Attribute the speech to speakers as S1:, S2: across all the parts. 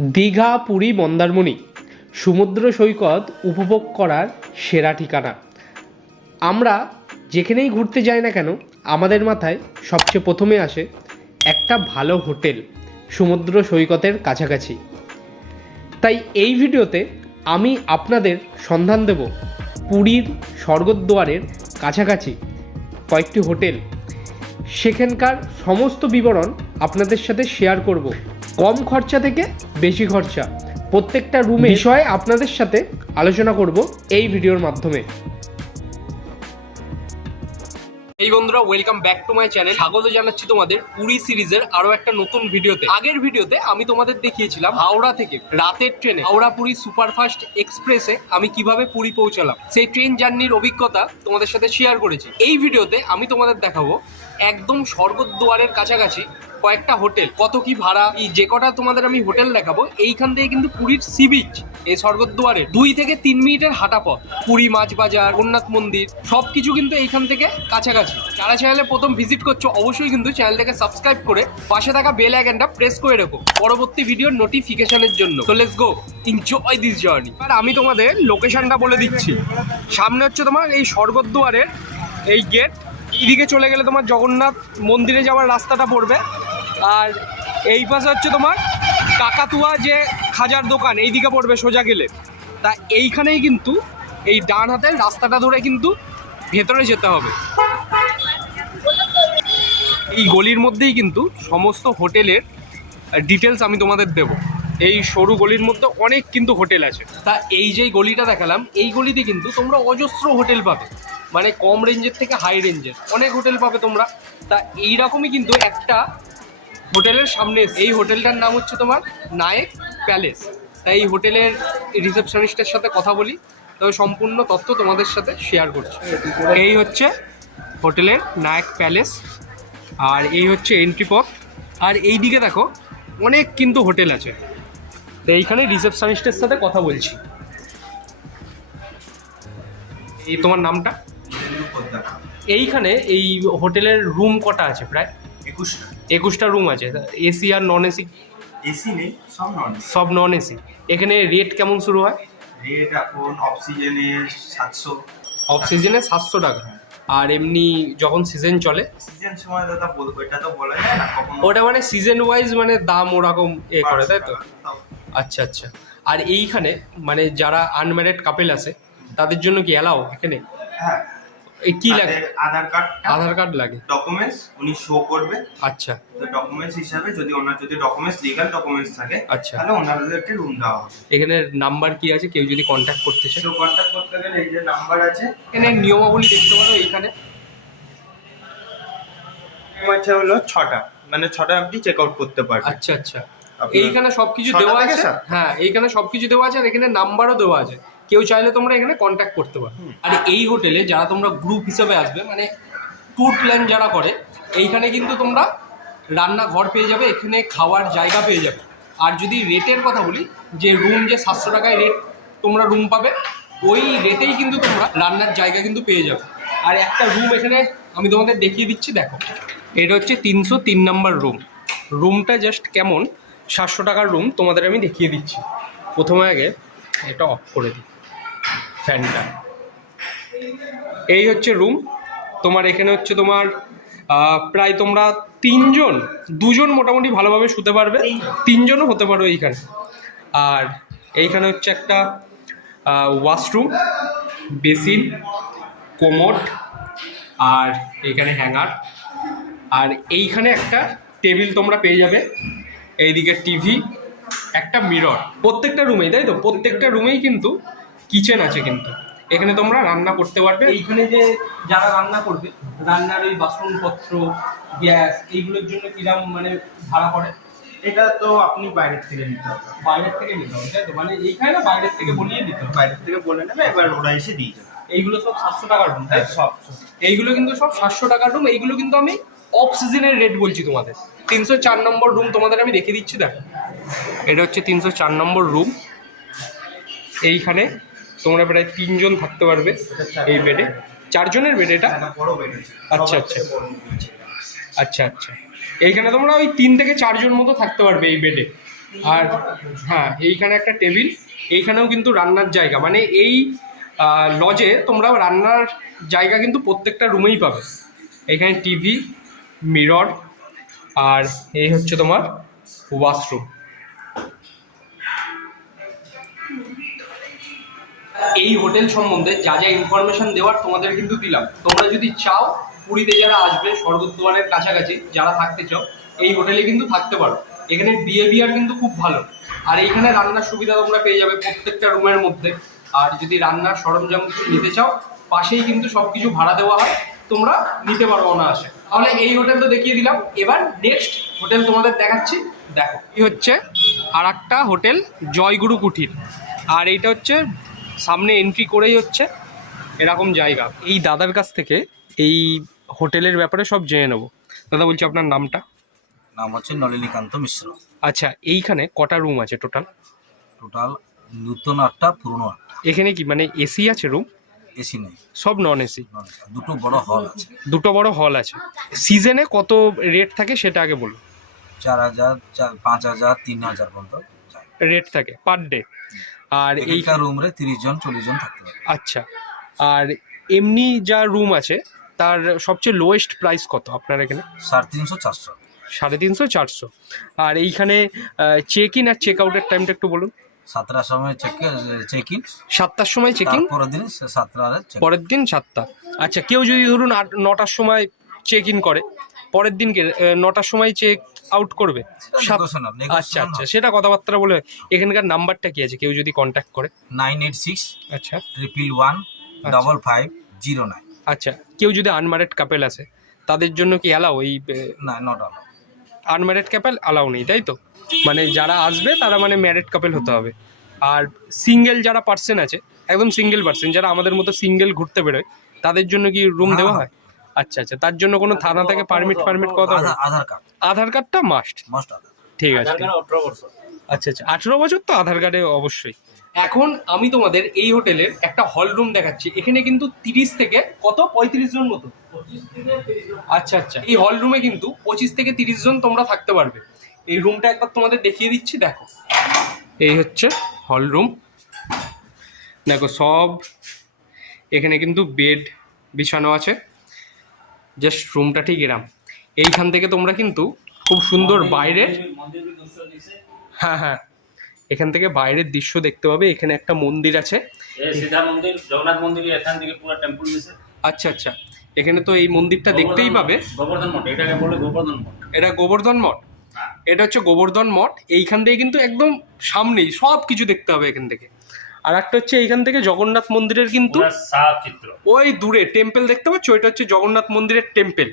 S1: দীঘা, পুরী, মন্দারমণি। সমুদ্র সৈকত উপভোগ করার সেরা ঠিকানা। আমরা যেখানেই ঘুরতে যাই না কেন, আমাদের মাথায় সবচেয়ে প্রথমে আসে একটা ভালো হোটেল সমুদ্র সৈকতের কাছাকাছি। তাই এই ভিডিওতে আমি আপনাদের সন্ধান দেব পুরীর স্বর্গদ্বারের কাছাকাছি কয়েকটি হোটেল। সেখানকার সমস্ত বিবরণ আপনাদের সাথে শেয়ার করব। কম খরচা থেকে বেশি খরচা। প্রত্যেকটা রুমে বিষয়ে আপনাদের সাথে আলোচনা করব এই ভিডিওর মাধ্যমে। এই বন্ধুরা welcome back to my channel স্বাগত জানাচ্ছি তোমাদের পুরী সিরিজের আরও একটা নতুন ভিডিওতে। আগের ভিডিওতে আমি তোমাদের দেখিয়েছিলাম হাওড়া থেকে রাতের ট্রেনে হাওড়া পুরী সুপারফাস্ট এক্সপ্রেসে আমি কীভাবে পুরী পৌঁছালাম। সেই ট্রেন জার্নির অভিজ্ঞতা তোমাদের সাথে শেয়ার করেছি। এই ভিডিওতে আমি তোমাদের দেখাবো একদম স্বর্গদ্বারের কাছাকাছি কয়েকটা হোটেল, কত কি ভাড়া? যে কটা তোমাদের আমি হোটেল দেখাবো, এইখান থেকে কিন্তু পুরীর সি বিচ এই স্বর্গদ্বারে দুই থেকে তিন মিনিটের হাঁটা পথ। পুরী মাছ বাজার জগন্নাথ মন্দির সব কিছু কিন্তু এইখান থেকে কাছাকাছি। যারা চ্যানেলে প্রথম ভিজিট করছ, অবশ্যই কিন্তু চ্যানেলটাকে সাবস্ক্রাইব করে পাশে থাকা বেল আইকনটা প্রেস করে রেখো। পরবর্তী ভিডিওর নোটিফিকেশনের জন্য। তো let's go enjoy this journey আর আমি তোমাদের লোকেশনটা বলে দিচ্ছি। সামনে হচ্ছে তোমার এই স্বর্গদ্বারের এই গেট এইদিকে চলে গেলে তোমার জগন্নাথ মন্দিরে যাওয়ার রাস্তাটা পড়বে। আর এই পাশে হচ্ছে তোমার কাকাতুয়া যে খাজার দোকান এইদিকে পড়বে সোজা গেলে। তা এইখানেই কিন্তু এই ডান হাতের রাস্তাটা ধরে কিন্তু ভেতরে যেতে হবে। এই গলির মধ্যেই কিন্তু সমস্ত হোটেলের ডিটেলস আমি তোমাদের দেব। এই সরু গলির মধ্যে অনেক কিন্তু হোটেল আছে। তা এই যে গলিটা দেখালাম, এই গলিতে কিন্তু তোমরা অজস্র হোটেল পাবে। মানে কম রেঞ্জের থেকে হাই রেঞ্জের অনেক হোটেল পাবে তোমরা। তা এইরকমই কিন্তু একটা হোটেলের সামনে এই হোটেলটার নাম হচ্ছে তোমার নায়েক প্যালেস। তাই এই হোটেলের রিসেপশনিস্টের সাথে কথা বলি। তবে সম্পূর্ণ তথ্য তোমাদের সাথে শেয়ার করছি। এই হচ্ছে হোটেলের নায়ক প্যালেস। আর এই হচ্ছে এন্ট্রি পথ আর এই দিকে দেখো অনেক কিন্তু হোটেল আছে। তো এইখানে রিসেপশনিস্টের সাথে কথা বলছি। এই তোমার নামটা? এইখানে এই হোটেলের রুম কটা আছে প্রায়?
S2: একুশটা।
S1: একুশটা রুম আছে। এসি আর নন এসি
S2: এসি নেই সব নন
S1: সব নন এসি এখানে রেট কেমন শুরু হয়?
S2: রেট এখন অক্সিজেনে সাতশো।
S1: অফ সিজনে সাতশো টাকা। আর এমনি যখন সিজন চলে?
S2: সিজন সময় দাদা বলব এটা তো বলা যায় না কখন।
S1: ওটা মানে সিজন ওয়াইজ মানে দাম ওরকম এ করে তাই তো? আচ্ছা আচ্ছা। আর এইখানে মানে যারা আনম্যারিড কাপেল আছে তাদের জন্য কি অ্যালাও এখানে?
S2: হ্যাঁ
S1: কি লাগে?
S2: আধার কার্ড
S1: আধার কার্ড লাগে।
S2: ডকুমেন্টস উনি শো করবে।
S1: আচ্ছা।
S2: তো ডকুমেন্টস হিসাবে যদি ওনার যদি ডকুমেন্টস লিগাল ডকুমেন্টস থাকে
S1: আচ্ছা।
S2: তাহলে ওনাদেরকে রুম দেওয়া হবে।
S1: এখানে নাম্বার কি আছে? কেউ যদি কন্ট্যাক্ট করতে চায়।
S2: তো কন্ট্যাক্ট করতে গেলে এই যে নাম্বার আছে।
S1: এখানে নিয়মাবলী দেখতে পারো এইখানে।
S2: হচ্ছে হলো ছটা। মানে ছটা আপনি চেক আউট করতে পারবেন
S1: আচ্ছা আচ্ছা। এইখানে সবকিছু দেওয়া আছে? হ্যাঁ এইখানে সবকিছু দেওয়া আছে আর এখানে নাম্বারও দেওয়া আছে। কেউ চাইলে তোমরা এখানে কন্ট্যাক্ট করতে পারো। আর এই হোটেলে যারা তোমরা গ্রুপ হিসেবে আসবে মানে ট্যুর প্ল্যান যারা করে এইখানে কিন্তু তোমরা রান্নাঘর পেয়ে যাবে এখানে খাওয়ার জায়গা পেয়ে যাবে। আর যদি রেটের কথা বলি যে রুম যে সাতশো টাকায় রেট তোমরা রুম পাবে ওই রেটেই কিন্তু তোমরা রান্নার জায়গা কিন্তু পেয়ে যাবে। আর একটা রুম এখানে আমি তোমাদের দেখিয়ে দিচ্ছি দেখো। এটা হচ্ছে তিনশো তিন নম্বর রুম রুমটা জাস্ট কেমন? সাতশো টাকার রুম তোমাদের আমি দেখিয়ে দিচ্ছি। প্রথমে আগে এটা অফ করে দিই। ফ্যানটা। এই হচ্ছে রুম। তোমার এখানে হচ্ছে তোমার প্রায় তোমরা তিনজন, দুজন মোটামুটি ভালোভাবে শুতে পারবে। তিনজনও হতে পারো এইখানে। আর এইখানে হচ্ছে একটা ওয়াশরুম, বেসিন, কোমোট, আর এইখানে হ্যাঙ্গার। আর এইখানে একটা টেবিল তোমরা পেয়ে যাবে। এইদিকে টিভি, একটা মিরর। প্রত্যেকটা রুমেই, তাই তো? প্রত্যেকটা রুমেই কিন্তু কিচেন আছে কিন্তু। এখানে তোমরা রান্না করতে পারবে। এইখানে যে যারা রান্না করবে রান্নার ওই বাসনপত্র গ্যাস এইগুলোর জন্য কিরাম মানে ভাড়া করে
S2: এটা তো আপনি বাইরের থেকে নিতে হবে।
S1: বাইরের থেকে নিতে হবে তাই তো? মানে এইখানে না বাইরের থেকে বলিয়ে নিতে হবে।
S2: বাইরের থেকে বলে নেবে এবার ওরা এসে দিয়ে যাবে
S1: এইগুলো সব সাতশো টাকার রুম তাই
S2: সব
S1: এইগুলো কিন্তু সব সাতশো টাকার রুম এইগুলো কিন্তু আমি অফ সিজনের রেট বলছি তোমাদের। তিনশো চার নম্বর রুম তোমাদের আমি রেখে দিচ্ছি দেখো। এটা হচ্ছে তিনশো চার নম্বর রুম এইখানে তোমরা প্রায় তিনজন থাকতে পারবে এই বেডে। চারজনের বেড এটা? আচ্ছা, আচ্ছা। আচ্ছা আচ্ছা। এইখানে তোমরা ওই তিন থেকে চারজন মতো থাকতে পারবে এই বেডে। আর হ্যাঁ এইখানে একটা টেবিল এইখানেও কিন্তু রান্নার জায়গা। মানে এই লজে তোমরা রান্নার জায়গা কিন্তু প্রত্যেকটা রুমেই পাবে। এখানে টিভি মিরর আর এই হচ্ছে তোমার ওয়াশরুম। এই হোটেল সম্বন্ধে যা যা ইনফরমেশন দেওয়ার তোমাদের কিন্তু দিলাম। তোমরা যদি চাও, পুরীতে যারা আসবে, স্বর্গদ্বারের কাছাকাছি যারা থাকতে চাও, এই হোটেলে কিন্তু থাকতে পারো। এখানে বিহেভিয়ার কিন্তু খুব ভালো। আর এইখানে রান্নার সুবিধা তোমরা পেয়ে যাবে প্রত্যেকটা রুমের মধ্যে। আর যদি রান্নার সরঞ্জাম কিছু নিতে চাও, পাশেই কিন্তু সব কিছু ভাড়া দেওয়া হয়। তোমরা নিতে পারো অনায়াসে। তাহলে এই হোটেল তো দেখিয়ে দিলাম। এবার নেক্সট হোটেল তোমাদের দেখাচ্ছি। দেখো, এই হচ্ছে আর একটা হোটেল, জয়গুরু কুঠির। আর এইটা হচ্ছে সামনে এন্ট্রি করেই হচ্ছে এরকম জায়গা। এই দাদার কাছ থেকে এই হোটেলের ব্যাপারে সব জেনে নেব। দাদা বলছি আপনার নামটা?
S3: নাম হচ্ছে নলিনীকান্ত মিশ্র।
S1: আচ্ছা এইখানে কটা রুম আছে টোটাল
S3: টোটাল নূতন আটটা পুরনো আটটা।
S1: এখানে কি মানে এসি আছে রুম
S3: এসি নেই।
S1: সব নন এসি
S3: দুটো বড় হল আছে।
S1: দুটো বড় হল আছে। সিজনে কত রেট থাকে সেটা আগে বলুন।
S3: চার হাজার পাঁচ হাজার তিন হাজার পর্যন্ত
S1: রেট থাকে পার ডে আর এই
S3: রুমরে তিরিশ জন চল্লিশ জন থাকতে পারে।
S1: আচ্ছা। আর এমনি যা রুম আছে তার সবচেয়ে লোয়েস্ট প্রাইস কত আপনার এখানে?
S3: সাড়ে তিনশো চারশো।
S1: সাড়ে তিনশো চারশো। আর এইখানে চেক ইন আর চেক আউটের টাইমটা একটু বলুন।
S3: সাতটার সময় চেক চেক ইন
S1: সাতটার সময় চেক ইন
S3: তারপরের দিন সাতটার চেক
S1: পরের দিন সাতটা। আচ্ছা কেউ যদি ধরুন আট নটার সময় চেক ইন করে পরের দিনকে নটার সময় চেক আউট করবে আচ্ছা আচ্ছা সেটা কথাবার্তা বলে এখানকার নাম্বারটা কি আছে? কেউ যদি কন্ট্যাক্ট করে।
S3: নাইন এইট সিক্স
S1: আচ্ছা।
S3: Triple one double five zero nine
S1: আচ্ছা কেউ যদি আনম্যারিড কাপেল আছে তাদের জন্য কি অ্যালাও এই
S3: না not all
S1: unmarried couple allow নেই তাই তো? মানে যারা আসবে তারা মানে ম্যারেড কাপেল হতে হবে। আর সিঙ্গেল যারা পার্সেন আছে একদম সিঙ্গেল পার্সেন যারা আমাদের মতো সিঙ্গেল ঘুরতে বেরোয় তাদের জন্য কি রুম
S3: হ্যাঁ,
S1: দেওয়া
S3: হ্যাঁ।
S1: আচ্ছা আচ্ছা। তার জন্য কোনো থানা থেকে পারমিট পারমিট কত
S3: আধার কার্ড
S1: আধার কার্ডটা মাস্ট
S3: মাস্ট আধার
S1: ঠিক আছে। আচ্ছা আচ্ছা। আঠেরো বছর তো আধার কার্ডে অবশ্যই। এখন আমি তোমাদের এই হোটেলের একটা হল রুম দেখাচ্ছি। এখানে কিন্তু তিরিশ থেকে কত? পঁয়ত্রিশ জন মতো। আচ্ছা আচ্ছা। এই হল রুমে কিন্তু পঁচিশ থেকে তিরিশ জন তোমরা থাকতে পারবে। এই রুমটা একবার তোমাদের দেখিয়ে দিচ্ছি দেখো। এই হচ্ছে হল রুম দেখো সব। এখানে কিন্তু বেড বিছানো আছে। জাস্ট রুমটা ঠিক এরাম। এইখান থেকে তোমরা কিন্তু খুব সুন্দর বাইরের হ্যাঁ হ্যাঁ। এখান থেকে বাইরের দৃশ্য দেখতে পাবে। এখানে একটা মন্দির আছে।
S4: মন্দির জগন্নাথ মন্দির এখান থেকে পুরো টেম্পল
S1: আচ্ছা আচ্ছা। এখানে তো এই মন্দিরটা দেখতেই পাবে।
S4: গোবর্ধন মঠ এটাকে বলে গোবর্ধন মঠ।
S1: এটা গোবর্ধন মঠ।
S4: হ্যাঁ।
S1: এটা হচ্ছে গোবর্ধন মঠ। এইখান থেকে কিন্তু একদম সামনেই সব কিছু দেখতে হবে এখান থেকে। আর একটা হচ্ছে এইখান থেকে জগন্নাথ মন্দিরের কিন্তু ওই দূরে টেম্পেল দেখতে পাচ্ছ? ওইটা হচ্ছে জগন্নাথ মন্দিরের টেম্পেল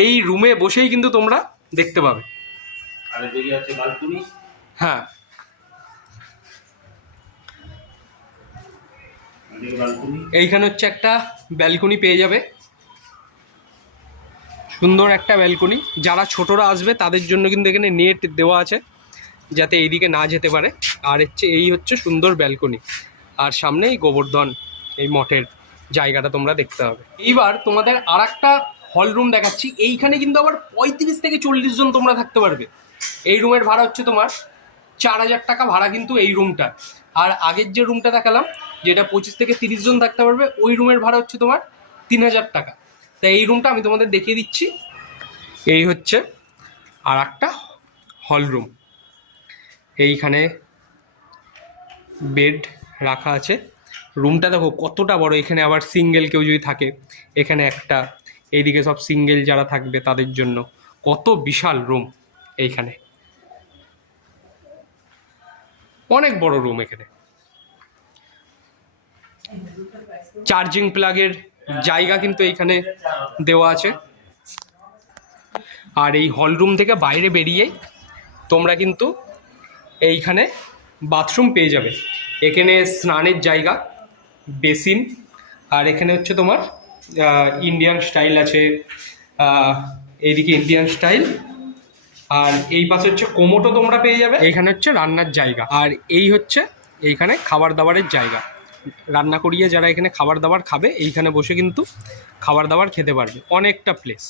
S1: এই রুমে বসেই কিন্তু তোমরা দেখতে পাবে। হ্যাঁ। এইখানে হচ্ছে একটা ব্যালকনি পেয়ে যাবে। সুন্দর একটা ব্যালকনি যারা ছোটরা আসবে তাদের জন্য কিন্তু এখানে নেট দেওয়া আছে যাতে এইদিকে না যেতে পারে। আর হচ্ছে এই হচ্ছে সুন্দর ব্যালকনি আর সামনেই গোবর্ধন এই মঠের জায়গাটা তোমরা দেখতে হবে। এইবার তোমাদের আর একটা হল রুম দেখাচ্ছি। এইখানে কিন্তু আবার পঁয়ত্রিশ থেকে চল্লিশ জন তোমরা থাকতে পারবে। এই রুমের ভাড়া হচ্ছে তোমার চার হাজার টাকা ভাড়া কিন্তু এই রুমটা আর আগের যে রুমটা দেখালাম, যেটা পঁচিশ থেকে তিরিশ জন থাকতে পারবে, ওই রুমের ভাড়া হচ্ছে তোমার তিন হাজার টাকা। তাই এই রুমটা আমি তোমাদের দেখিয়ে দিচ্ছি। এই হচ্ছে আর একটা হল রুম এইখানে বেড রাখা আছে। রুমটা দেখো কতটা বড়, এখানে আবার সিঙ্গেল কেউ যদি থাকে, এখানে একটা, এইদিকে সব সিঙ্গেল যারা থাকবে তাদের জন্য। কত বিশাল রুম এইখানে। অনেক বড় রুম এখানে। চার্জিং প্লাগের জায়গা কিন্তু এইখানে দেওয়া আছে। আর এই হল রুম থেকে বাইরে বেরিয়েই তোমরা কিন্তু এইখানে বাথরুম পেয়ে যাবে। এখানে স্নানের জায়গা বেসিন আর এখানে হচ্ছে তোমার ইন্ডিয়ান স্টাইল আছে এইদিকে ইন্ডিয়ান স্টাইল আর এই পাশে হচ্ছে কোমোটো তোমরা পেয়ে যাবে। এইখানে হচ্ছে রান্নার জায়গা। আর এই হচ্ছে এইখানে খাবার দাবারের জায়গা। রান্না করিয়ে যারা এখানে খাবার দাবার খাবে এইখানে বসে কিন্তু খাবার দাবার খেতে পারবে। অনেকটা প্লেস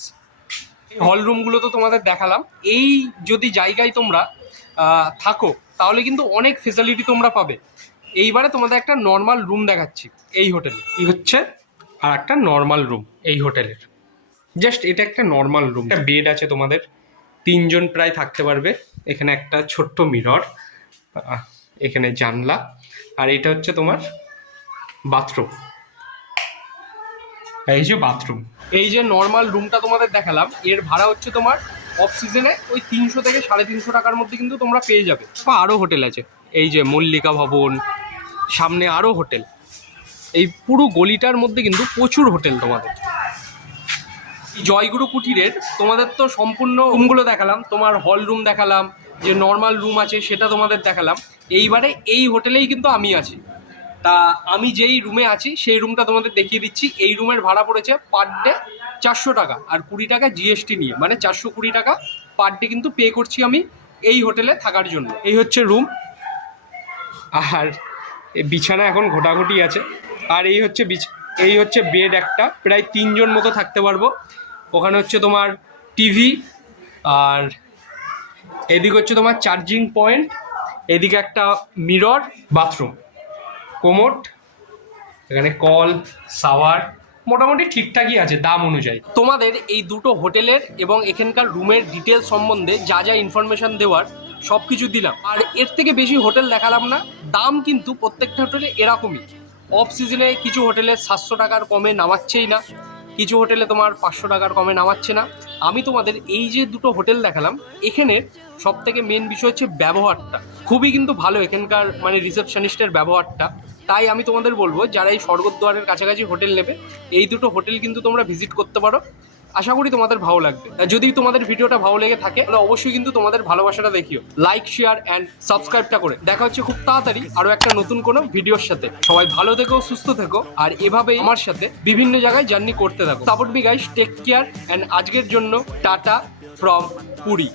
S1: হল রুমগুলো তো তোমাদের দেখালাম। এই যদি জায়গায় তোমরা থাকো তাহলে কিন্তু অনেক ফেসিলিটি তোমরা পাবে। এইবারে তোমাদের একটা নর্মাল রুম দেখাচ্ছি, এই হোটেলে এই হচ্ছে আর একটা নর্মাল রুম এই হোটেলের জাস্ট এটা একটা নর্মাল রুম একটা বেড আছে তোমাদের। তিনজন প্রায় থাকতে পারবে। এখানে একটা ছোট্ট মিরর এখানে জানলা। আর এটা হচ্ছে তোমার বাথরুম এই যে বাথরুম এই যে নর্মাল রুমটা তোমাদের দেখালাম, এর ভাড়া হচ্ছে তোমার অফ সিজনে ওই তিনশো থেকে সাড়ে তিনশো টাকার মধ্যে কিন্তু তোমরা পেয়ে যাবে। বা আরও হোটেল আছে। এই যে মল্লিকা ভবন, সামনে আরও হোটেল এই পুরো গলিটার মধ্যে কিন্তু প্রচুর হোটেল তোমাদের। জয়গুরু কুটিরের, তোমাদের তো সম্পূর্ণ রুমগুলো দেখালাম। তোমার হল রুম দেখালাম, যে নর্মাল রুম আছে সেটা তোমাদের দেখালাম। এইবারে এই হোটেলেই কিন্তু আমি আছি। তা আমি যেই রুমে আছি, সেই রুমটা তোমাদের দেখিয়ে দিচ্ছি। এই রুমের ভাড়া পড়েছে পার ডে চারশো টাকা আর কুড়ি টাকা জিএসটি নিয়ে মানে চারশো কুড়ি টাকা পার ডে কিন্তু পে করছি আমি এই হোটেলে থাকার জন্য। এই হচ্ছে রুম আর বিছানা এখন ঘোটাঘুটি আছে। আর এই হচ্ছে বিছ, এই হচ্ছে বেড একটা। প্রায় তিনজন মতো থাকতে পারব। ওখানে হচ্ছে তোমার টিভি আর এদিকে হচ্ছে তোমার চার্জিং পয়েন্ট এদিকে একটা মিরর বাথরুম কোমোট, এখানে কল সাওয়ার মোটামুটি ঠিকঠাকই আছে, দাম অনুযায়ী। তোমাদের এই দুটো হোটেলের এবং এখানকার রুমের ডিটেলস সম্বন্ধে যা যা ইনফরমেশন দেওয়ার সব কিছু দিলাম। আর এর থেকে বেশি হোটেল দেখালাম না, দাম কিন্তু প্রত্যেকটা হোটেলে এরকমই। অফ সিজনে কিছু হোটেলে সাতশো টাকার কমে নামাচ্ছেই না, কিছু হোটেলে তোমার পাঁচশো টাকার কমে নামাচ্ছে না। আমি তোমাদের এই যে দুটো হোটেল দেখালাম, এখানে সব থেকে মেন বিষয় হচ্ছে ব্যবহারটা। খুবই কিন্তু ভালো এখানকার মানে রিসেপশনিস্টের ব্যবহারটা। তাই আমি তোমাদের বলব, যারা এই স্বর্গদ্বারের কাছাকাছি হোটেল নেবে, এই দুটো হোটেল কিন্তু তোমরা ভিজিট করতে পারো। আশা করি তোমাদের ভালো লাগবে। যদি তোমাদের ভিডিওটা ভালো লেগে থাকে, তাহলে অবশ্যই কিন্তু তোমাদের ভালোবাসাটা দেখিও। লাইক শেয়ার অ্যান্ড সাবস্ক্রাইবটা করে। দেখা হচ্ছে খুব তাড়াতাড়ি আরও একটা নতুন কোনো ভিডিওর সাথে। সবাই ভালো থেকো, সুস্থ থেকো, আর এভাবেই আমার সাথে বিভিন্ন জায়গায় জার্নি করতে থাকো। Support be guys take care and আজকের জন্য টাটা ফ্রম পুরী